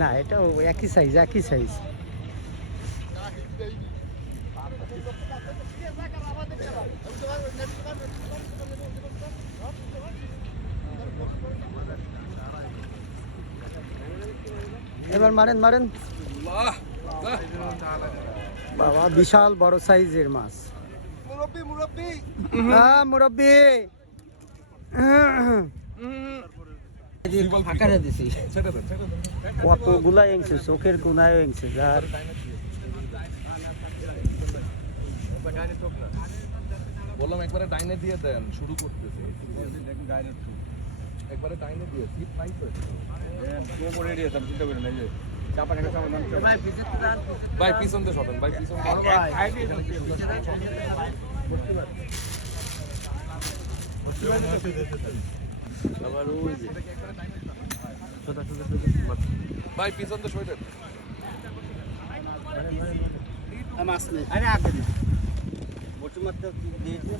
না, এটা একই সাইজ, একই সাইজ। এবার মারেন মারেন। বাবা বিশাল বড় সাইজের মাছ। মুরব্বি মুরব্বি হ্যাঁ মুরব্বি, ফাঁকারে দিছি কতগুলা এংছে, চোখের কোনায় এংছে যার। বললাম একবারে ডাইনে দিয়ে দেন, শুরু করতেছে একবারে ডাইনে দিয়ে স্লিপ নাই তো ভাই পিছন দিয়ে সবেন ভাই, পিছন ভাই পিছন দিয়ে সই দেন। মাছ নেই, আরে আগে বসে মারতে দিয়েছে।